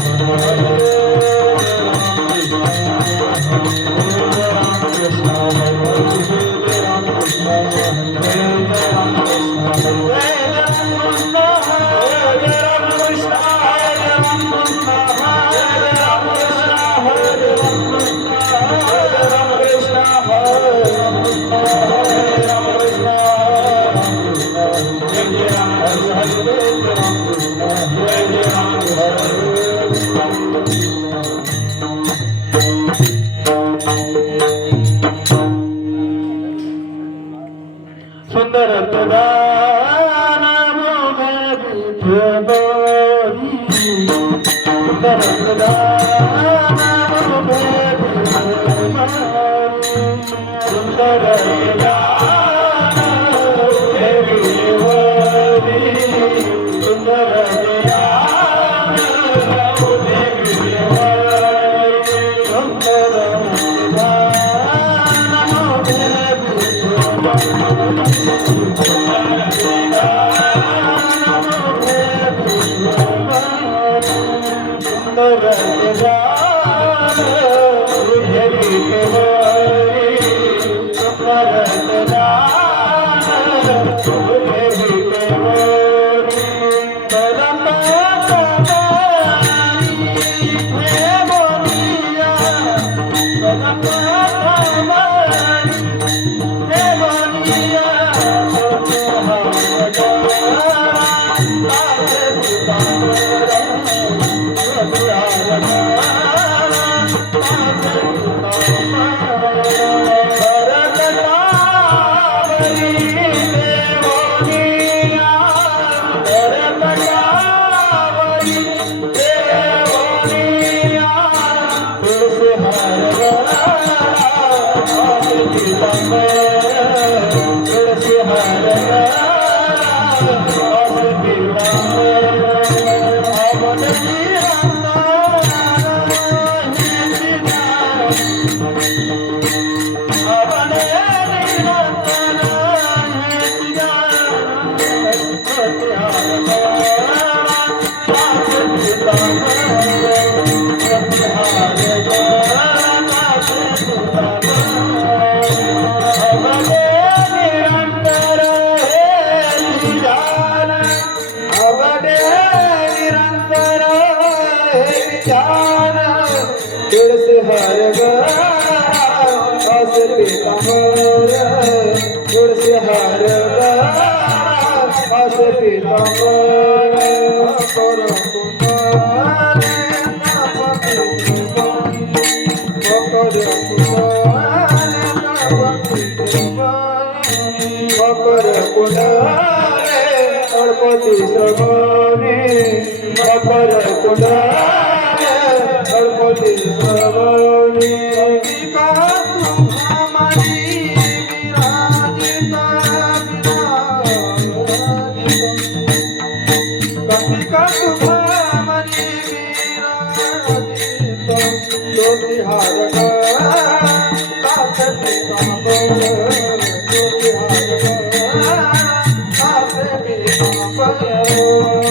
Thank you. Thank you. Kudane, Kudane, Kudane, Kudane, Kudane,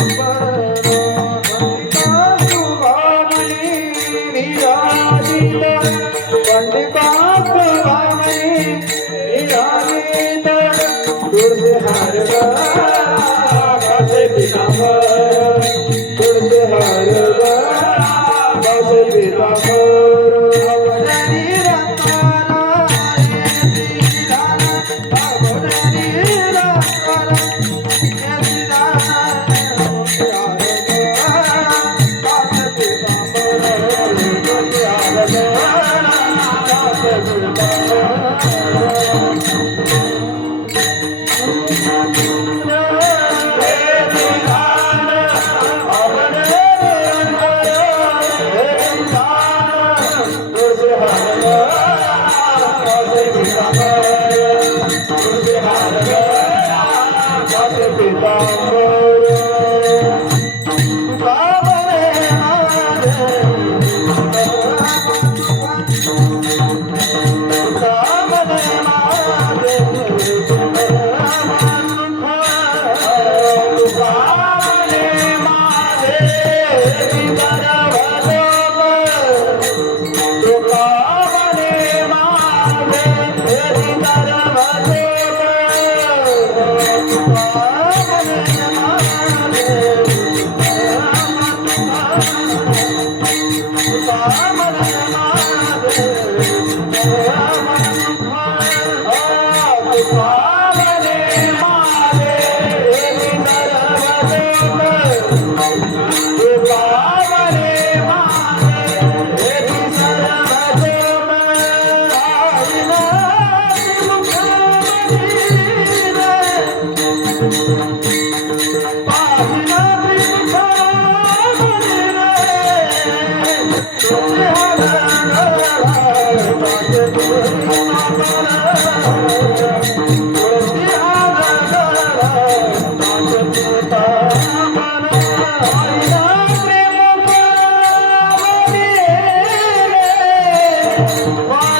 한번 one.